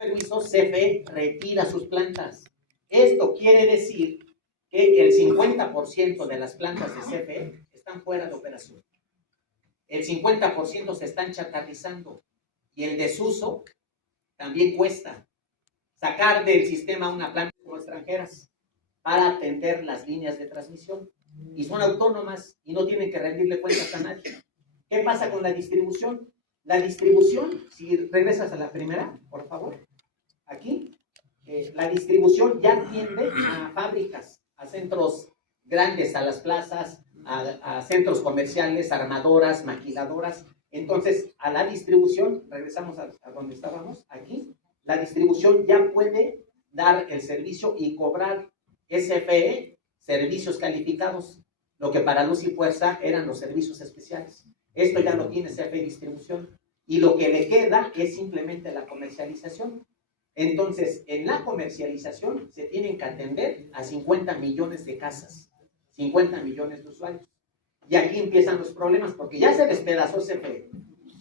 permiso, CFE retira sus plantas. Esto quiere decir que el 50% de las plantas de CFE están fuera de operación. El 50% se están chatarrizando y el desuso también cuesta. Sacar del sistema una planta como extranjeras para atender las líneas de transmisión y son autónomas y no tienen que rendirle cuentas a nadie. ¿Qué pasa con la distribución? La distribución, si regresas a la primera, por favor, aquí, la distribución ya atiende a fábricas, a centros grandes, a las plazas, a centros comerciales, armadoras, maquiladoras. Entonces, a la distribución, regresamos a donde estábamos, aquí, la distribución ya puede dar el servicio y cobrar SFE, servicios calificados, lo que para Luz y Fuerza eran los servicios especiales. Esto ya lo tiene CFE Distribución y lo que le queda es simplemente la comercialización. Entonces, en la comercialización se tienen que atender a 50 millones de casas, 50 millones de usuarios. Y aquí empiezan los problemas, porque ya se despedazó CFE.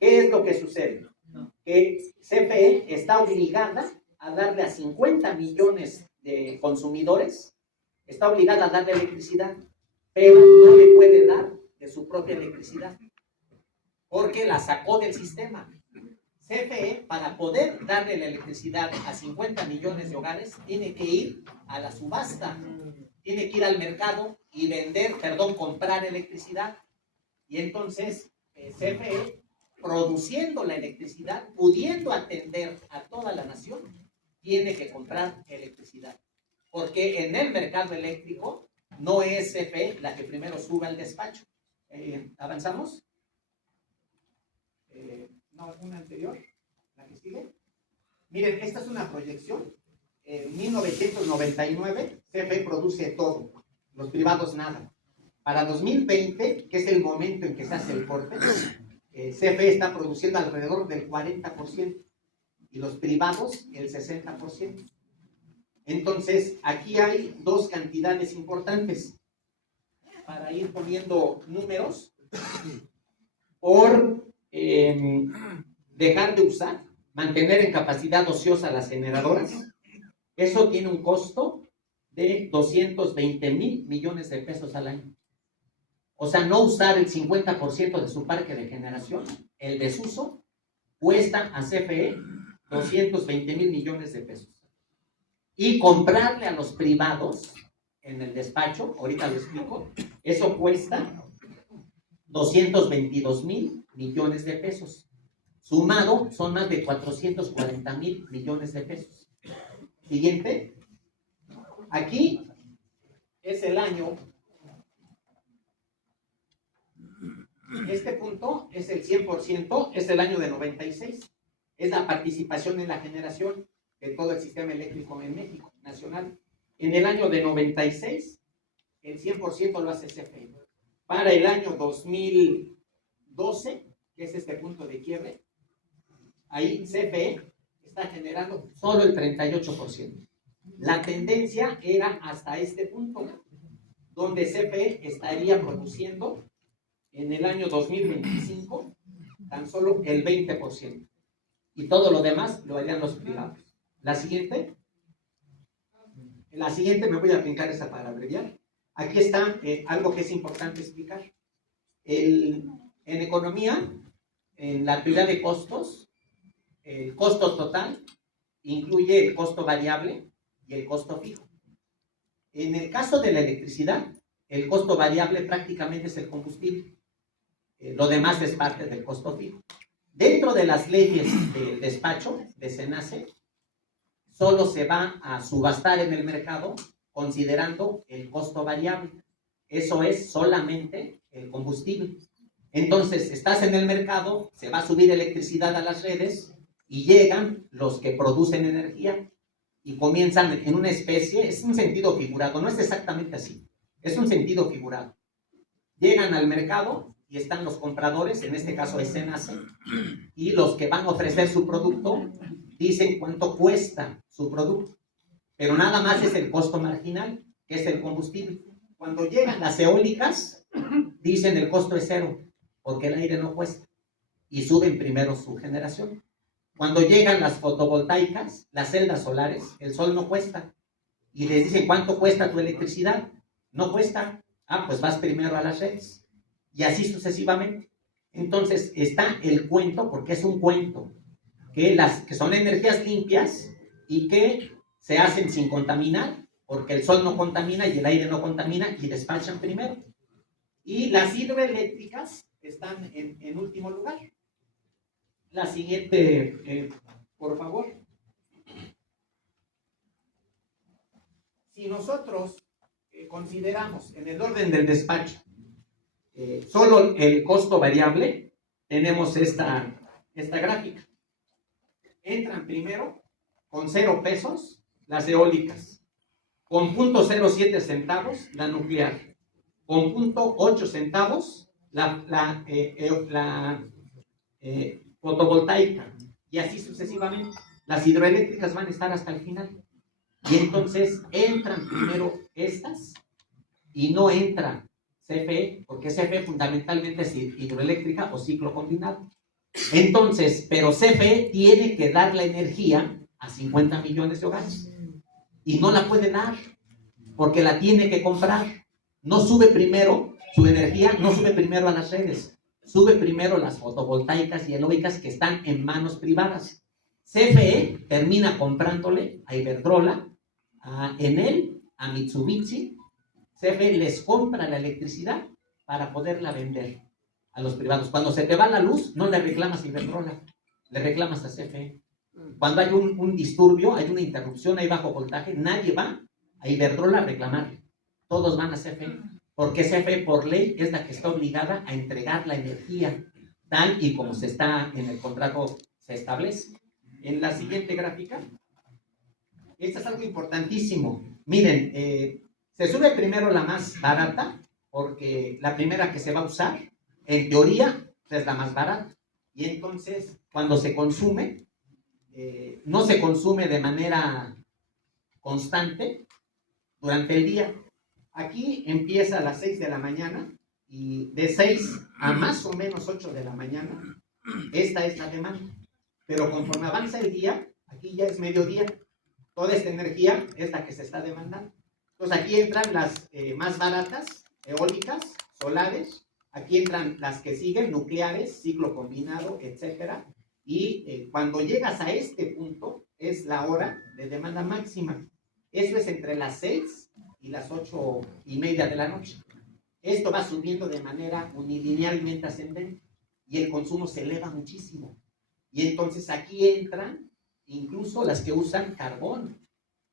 ¿Qué es lo que sucede? Que CFE está obligada a darle a 50 millones de consumidores, está obligada a darle electricidad, pero no le puede dar de su propia electricidad, porque la sacó del sistema. CFE, para poder darle la electricidad a 50 millones de hogares, tiene que ir a la subasta, tiene que ir al mercado y comprar electricidad. Y entonces, CFE, produciendo la electricidad, pudiendo atender a toda la nación, tiene que comprar electricidad. Porque en el mercado eléctrico no es CFE la que primero sube al despacho. ¿Avanzamos? No, una anterior, la que sigue. Miren, esta es una proyección. En 1999, CFE produce todo, los privados nada. Para 2020, que es el momento en que se hace el corte, CFE está produciendo alrededor del 40% y los privados el 60%. Entonces, aquí hay dos cantidades importantes para ir poniendo números por dejar de usar, mantener en capacidad ociosa las generadoras. Eso tiene un costo de 220,000 millones de pesos al año. O sea, no usar el 50% de su parque de generación, el desuso, cuesta a CFE 220,000 millones de pesos. Y comprarle a los privados en el despacho, ahorita lo explico, eso cuesta 222,000 millones de pesos. Sumado, son más de 440,000 millones de pesos. Siguiente. Aquí es el año. Este punto es el 100%, es el año de 96. Es la participación en la generación de todo el sistema eléctrico en México, nacional. En el año de 96, el 100% lo hace CFE. Para el año 2012, que es este punto de quiebre, ahí CFE está generando solo el 38%. La tendencia era hasta este punto, donde CFE estaría produciendo en el año 2025 tan solo el 20%. Y todo lo demás lo harían los privados. La siguiente. En la siguiente me voy a brincar esa para abreviar. Aquí está algo que es importante explicar. En economía, en la teoría de costos, el costo total incluye el costo variable y el costo fijo. En el caso de la electricidad, el costo variable prácticamente es el combustible. Lo demás es parte del costo fijo. Dentro de las leyes del despacho de SENACE, solo se va a subastar en el mercado considerando el costo variable. Eso es solamente el combustible. Entonces, estás en el mercado, se va a subir electricidad a las redes y llegan los que producen energía y comienzan en una especie, es un sentido figurado, no es exactamente así, es un sentido figurado. Llegan al mercado y están los compradores, en este caso es SENACE, y los que van a ofrecer su producto dicen cuánto cuesta su producto, pero nada más es el costo marginal, que es el combustible. Cuando llegan las eólicas, dicen el costo es cero, porque el aire no cuesta, y suben primero su generación. Cuando llegan las fotovoltaicas, las celdas solares, el sol no cuesta. Y les dicen, ¿cuánto cuesta tu electricidad? No cuesta. Ah, pues vas primero a las redes. Y así sucesivamente. Entonces está el cuento, porque es un cuento, que son energías limpias y que se hacen sin contaminar, porque el sol no contamina y el aire no contamina, y despachan primero. Y las hidroeléctricas están en último lugar. La siguiente, por favor. Si nosotros consideramos en el orden del despacho solo el costo variable, tenemos esta gráfica. Entran primero con 0 pesos las eólicas, con 0.07 centavos la nuclear, con 0.8 centavos la fotovoltaica, y así sucesivamente. Las hidroeléctricas van a estar hasta el final. Y entonces entran primero estas y no entra CFE, porque CFE fundamentalmente es hidroeléctrica o ciclo combinado. Entonces, pero CFE tiene que dar la energía a 50 millones de hogares y no la puede dar porque la tiene que comprar. No sube primero su energía, no sube primero a las redes, sube primero las fotovoltaicas y eólicas que están en manos privadas. CFE termina comprándole a Iberdrola, a Enel, a Mitsubishi. CFE les compra la electricidad para poderla vender a los privados. Cuando se te va la luz, no le reclamas a Iberdrola, le reclamas a CFE. Cuando hay un disturbio, hay una interrupción, hay bajo voltaje, nadie va a Iberdrola a reclamar. Todos van a CFE, porque CFE por ley es la que está obligada a entregar la energía, tal y como se está en el contrato se establece. En la siguiente gráfica, esto es algo importantísimo. Miren, se sube primero la más barata, porque la primera que se va a usar, en teoría, es la más barata. Y entonces, cuando se consume, no se consume de manera constante durante el día. Aquí empieza a las 6 de la mañana y de 6 a más o menos 8 de la mañana, esta es la demanda. Pero conforme avanza el día, aquí ya es mediodía, toda esta energía es la que se está demandando. Entonces aquí entran las más baratas, eólicas, solares, aquí entran las que siguen, nucleares, ciclo combinado, etcétera. Y cuando llegas a este punto, es la hora de demanda máxima. Eso es entre las 6 y las 8:30 de la noche. Esto va subiendo de manera unilinealmente ascendente y el consumo se eleva muchísimo. Y entonces aquí entran incluso las que usan carbón,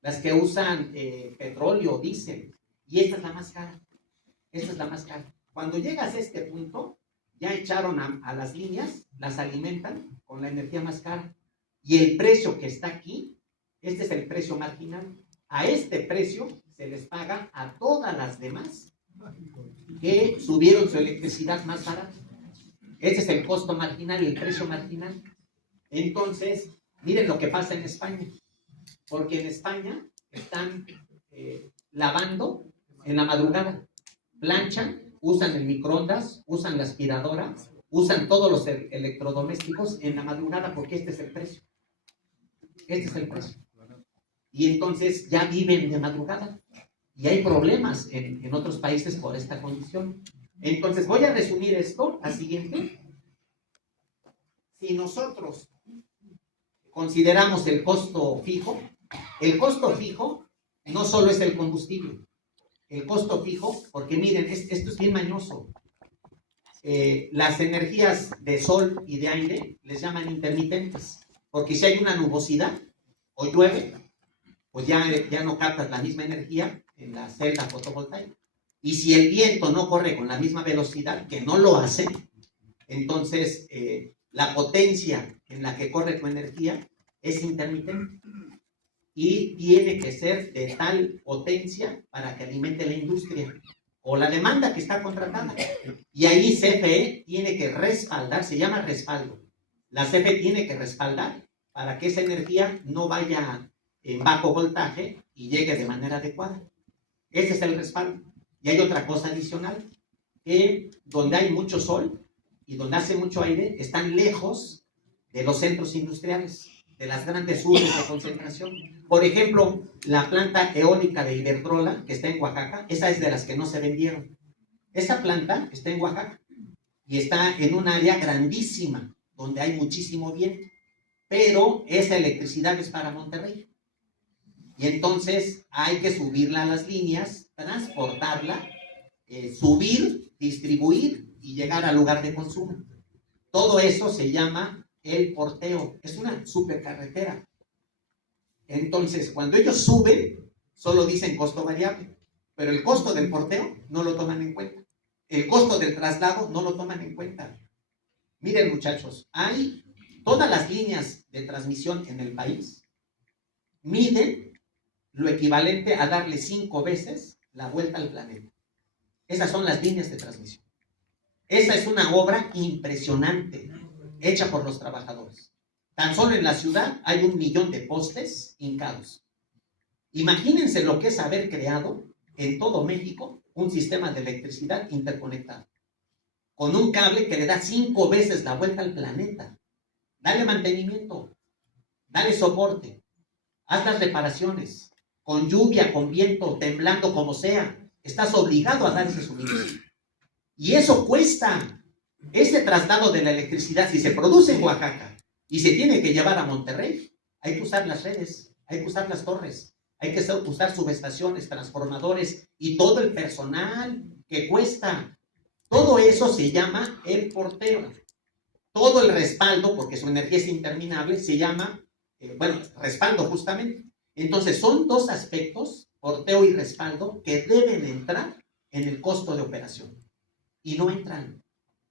las que usan petróleo, diésel, y esta es la más cara. Esta es la más cara. Cuando llegas a este punto, ya echaron a las líneas, las alimentan con la energía más cara. Y el precio que está aquí, este es el precio marginal. A este precio se les paga a todas las demás que subieron su electricidad más barata. Este es el costo marginal y el precio marginal. Entonces, miren lo que pasa en España. Porque en España están lavando en la madrugada, planchan, usan el microondas, usan la aspiradora, usan todos los electrodomésticos en la madrugada porque este es el precio. Este es el precio. Y entonces ya viven de madrugada. Y hay problemas en otros países por esta condición. Entonces voy a resumir esto al siguiente. Si nosotros consideramos el costo fijo no solo es el combustible. El costo fijo, porque miren, esto es bien mañoso. Las energías de sol y de aire les llaman intermitentes, porque si hay una nubosidad o llueve, pues ya no captas la misma energía en la celda fotovoltaica. Y si el viento no corre con la misma velocidad, que no lo hace, entonces la potencia en la que corre tu energía es intermitente. Y tiene que ser de tal potencia para que alimente la industria o la demanda que está contratada. Y ahí CFE tiene que respaldar, se llama respaldo. La CFE tiene que respaldar para que esa energía no vaya en bajo voltaje y llegue de manera adecuada. Ese es el respaldo. Y hay otra cosa adicional, que donde hay mucho sol y donde hace mucho aire, están lejos de los centros industriales, de las grandes urbes de concentración. Por ejemplo, la planta eólica de Iberdrola, que está en Oaxaca, esa es de las que no se vendieron. Esa planta está en Oaxaca y está en un área grandísima, donde hay muchísimo viento, pero esa electricidad es para Monterrey. Y entonces hay que subirla a las líneas, transportarla, subir, distribuir y llegar al lugar de consumo. Todo eso se llama el porteo. Es una supercarretera. Entonces, cuando ellos suben, solo dicen costo variable, pero el costo del porteo no lo toman en cuenta. El costo del traslado no lo toman en cuenta. Miren, muchachos, hay todas las líneas de transmisión en el país, miden lo equivalente a darle 5 veces la vuelta al planeta. Esas son las líneas de transmisión. Esa es una obra impresionante, hecha por los trabajadores. Tan solo en la ciudad hay 1 millón de postes hincados. Imagínense lo que es haber creado en todo México un sistema de electricidad interconectado, con un cable que le da 5 veces la vuelta al planeta. Dale mantenimiento, dale soporte, haz las reparaciones, con lluvia, con viento, temblando, como sea, estás obligado a dar ese suministro. Y eso cuesta. Ese traslado de la electricidad, si se produce en Oaxaca y se tiene que llevar a Monterrey, hay que usar las redes, hay que usar las torres, hay que usar subestaciones, transformadores y todo el personal que cuesta. Todo eso se llama el porteo. Todo el respaldo, porque su energía es interminable, se llama, respaldo justamente. Entonces son 2 aspectos, porteo y respaldo, que deben entrar en el costo de operación. Y no entran.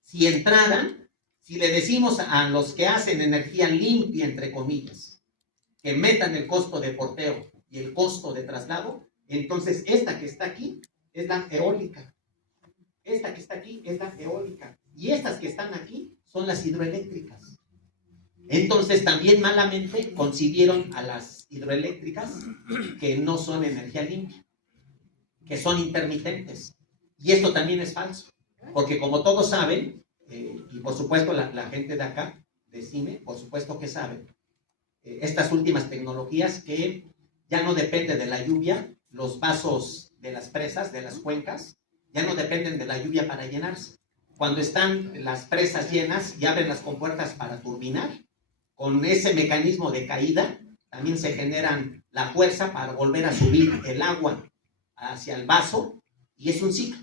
Si entraran, si le decimos a los que hacen energía limpia, entre comillas, que metan el costo de porteo y el costo de traslado, entonces esta que está aquí es la eólica. Esta que está aquí es la eólica. Y estas que están aquí son las hidroeléctricas. Entonces también malamente concibieron a las hidroeléctricas que no son energía limpia, que son intermitentes. Y esto también es falso, porque como todos saben, y por supuesto la gente de acá, de CIME, por supuesto que sabe, estas últimas tecnologías que ya no depende de la lluvia, los vasos de las presas, de las cuencas, ya no dependen de la lluvia para llenarse. Cuando están las presas llenas y abren las compuertas para turbinar, con ese mecanismo de caída, también se generan la fuerza para volver a subir el agua hacia el vaso, y es un ciclo.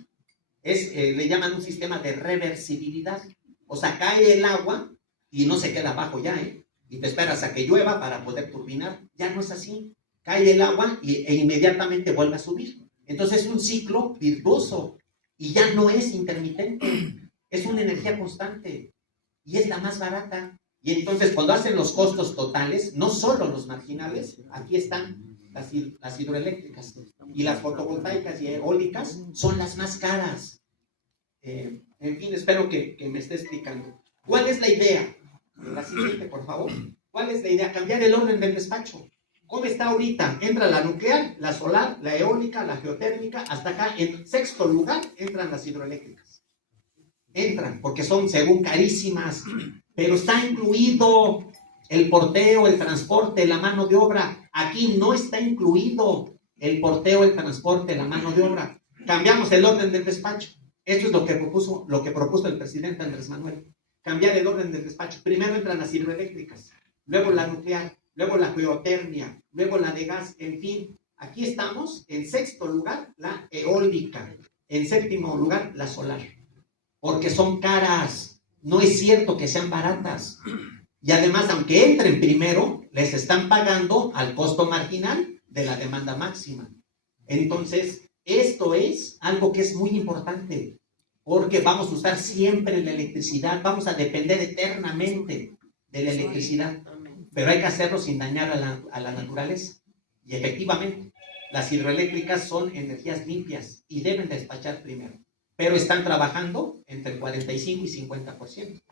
Le llaman un sistema de reversibilidad. O sea, cae el agua y no se queda abajo ya, y te esperas a que llueva para poder turbinar. Ya no es así. Cae el agua e inmediatamente vuelve a subir. Entonces es un ciclo virtuoso y ya no es intermitente. Es una energía constante y es la más barata. Y entonces cuando hacen los costos totales, no solo los marginales, aquí están las hidroeléctricas, y las fotovoltaicas y eólicas son las más caras. En fin, espero que me esté explicando. ¿Cuál es la idea? La siguiente, por favor. ¿Cuál es la idea? Cambiar el orden del despacho. ¿Cómo está ahorita? Entra la nuclear, la solar, la eólica, la geotérmica, hasta acá en 6º lugar entran las hidroeléctricas. Entran, porque son según carísimas, pero está incluido el porteo, el transporte, la mano de obra. Aquí no está incluido el porteo, el transporte, la mano de obra. Cambiamos el orden del despacho. Esto es lo que propuso el presidente Andrés Manuel. Cambiar el orden del despacho. Primero entran las hidroeléctricas, luego la nuclear, luego la geotérmica, luego la de gas, en fin. Aquí estamos en 6º lugar la eólica, en 7º lugar la solar, porque son caras. No es cierto que sean baratas. Y además, aunque entren primero, les están pagando al costo marginal de la demanda máxima. Entonces, esto es algo que es muy importante, porque vamos a usar siempre la electricidad, vamos a depender eternamente de la electricidad, pero hay que hacerlo sin dañar a la naturaleza. Y efectivamente, las hidroeléctricas son energías limpias y deben despachar primero, pero están trabajando entre el 45 y 50%.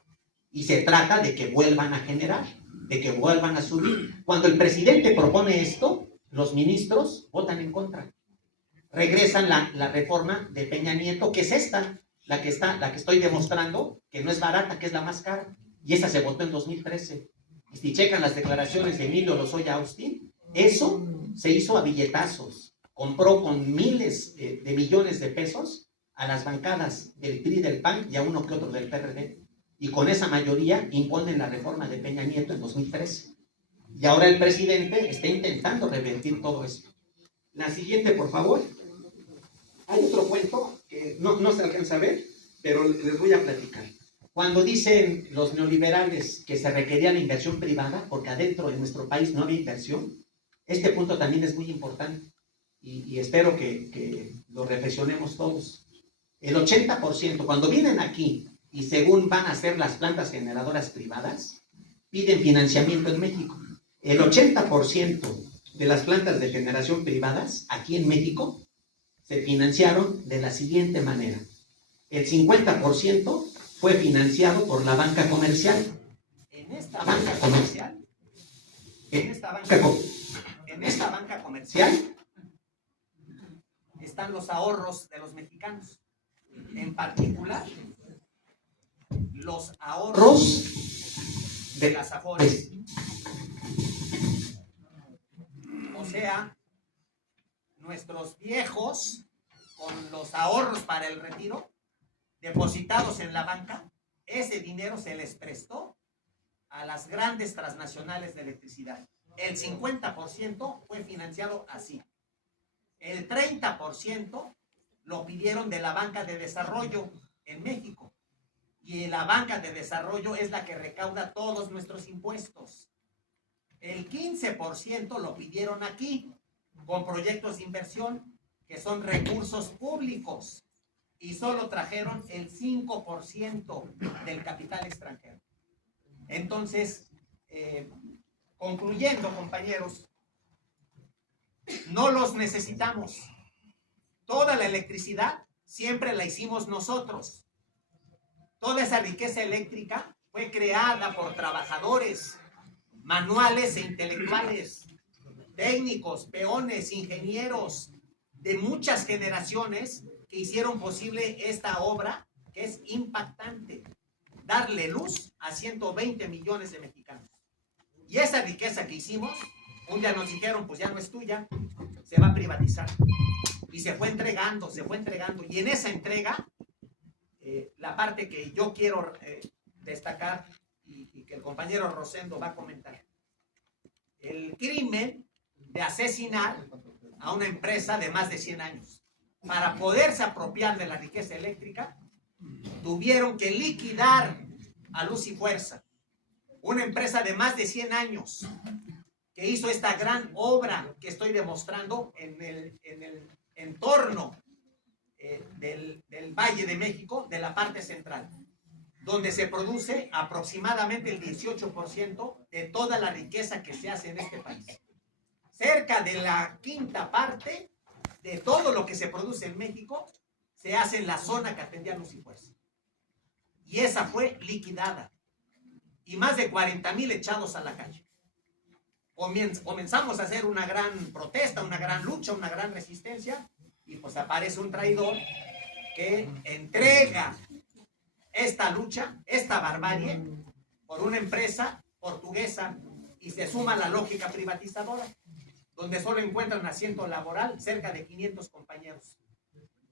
Y se trata de que vuelvan a generar, de que vuelvan a subir. Cuando el presidente propone esto, los ministros votan en contra. Regresan la reforma de Peña Nieto, que es esta, la que estoy demostrando, que no es barata, que es la más cara. Y esa se votó en 2013. Y si checan las declaraciones de Emilio Lozoya Austin, eso se hizo a billetazos. Compró con miles de millones de pesos a las bancadas del PRI, del PAN y a uno que otro del PRD. Y con esa mayoría imponen la reforma de Peña Nieto en 2013. Y ahora el presidente está intentando revertir todo eso. La siguiente, por favor. Hay otro cuento que no se alcanza a ver, pero les voy a platicar. Cuando dicen los neoliberales que se requería la inversión privada, porque adentro de nuestro país no había inversión, este punto también es muy importante y espero que lo reflexionemos todos. El 80%, cuando vienen aquí y según van a ser las plantas generadoras privadas, piden financiamiento en México. El 80% de las plantas de generación privadas aquí en México se financiaron de la siguiente manera. El 50% fue financiado por la banca comercial. En esta banca comercial están los ahorros de los mexicanos. En particular, los ahorros de las Afores. O sea, nuestros viejos, con los ahorros para el retiro, depositados en la banca, ese dinero se les prestó a las grandes transnacionales de electricidad. El 50% fue financiado así. El 30% lo pidieron de la banca de desarrollo en México. Y la banca de desarrollo es la que recauda todos nuestros impuestos. El 15% lo pidieron aquí, con proyectos de inversión, que son recursos públicos. Y solo trajeron el 5% del capital extranjero. Entonces, concluyendo, compañeros, no los necesitamos. Toda la electricidad siempre la hicimos nosotros. Toda esa riqueza eléctrica fue creada por trabajadores, manuales e intelectuales, técnicos, peones, ingenieros, de muchas generaciones que hicieron posible esta obra que es impactante, darle luz a 120 millones de mexicanos. Y esa riqueza que hicimos, un día nos dijeron, pues ya no es tuya, se va a privatizar. Y se fue entregando, y en esa entrega, la parte que yo quiero destacar y que el compañero Rosendo va a comentar, el crimen de asesinar a una empresa de más de 100 años. Para poderse apropiar de la riqueza eléctrica, tuvieron que liquidar a Luz y Fuerza, una empresa de más de 100 años, que hizo esta gran obra que estoy demostrando en el entorno del Valle de México, de la parte central, donde se produce aproximadamente el 18% de toda la riqueza que se hace en este país. Cerca de la quinta parte de todo lo que se produce en México se hace en la zona que atendía Luz y Fuerza. Y esa fue liquidada. Y más de 40,000 echados a la calle. Comenzamos a hacer una gran protesta, una gran lucha, una gran resistencia, y pues aparece un traidor que entrega esta lucha, esta barbarie, por una empresa portuguesa, y se suma a la lógica privatizadora, donde solo encuentran asiento laboral cerca de 500 compañeros.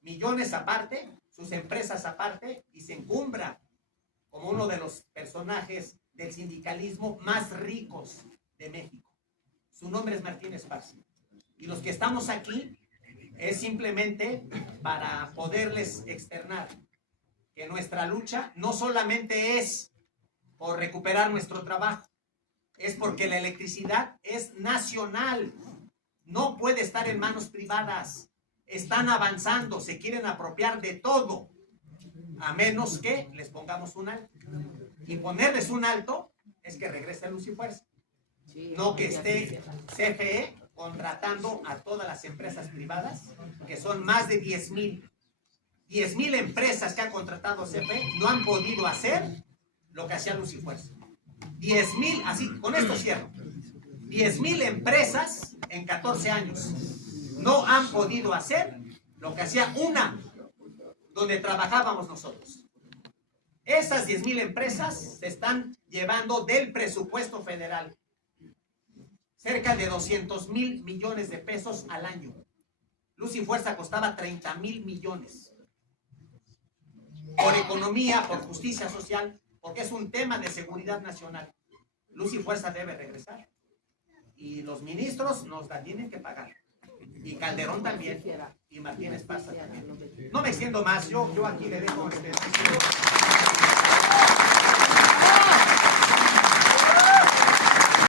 Millones aparte, sus empresas aparte, y se encumbra como uno de los personajes del sindicalismo más ricos de México. Su nombre es Martín Esparza. Y los que estamos aquí es simplemente para poderles externar que nuestra lucha no solamente es por recuperar nuestro trabajo, es porque la electricidad es nacional, no puede estar en manos privadas. Están avanzando, se quieren apropiar de todo, a menos que les pongamos un alto. Y ponerles un alto es que regrese Luz y Fuerza, no que esté CFE contratando a todas las empresas privadas, que son más de 10,000. 10,000 empresas que ha contratado CFE no han podido hacer lo que hacía Luz y Fuerza. 10,000, así, con esto cierro. 10,000 empresas en 14 años no han podido hacer lo que hacía una donde trabajábamos nosotros. Esas 10,000 empresas se están llevando del presupuesto federal cerca de 200,000 millones de pesos al año. Luz y Fuerza costaba 30,000 millones. Por economía, por justicia social, porque es un tema de seguridad nacional. Luz y Fuerza debe regresar. Y los ministros nos la tienen que pagar. Y Calderón también. Y Martínez Paz también. No me extiendo más. Yo aquí le dejo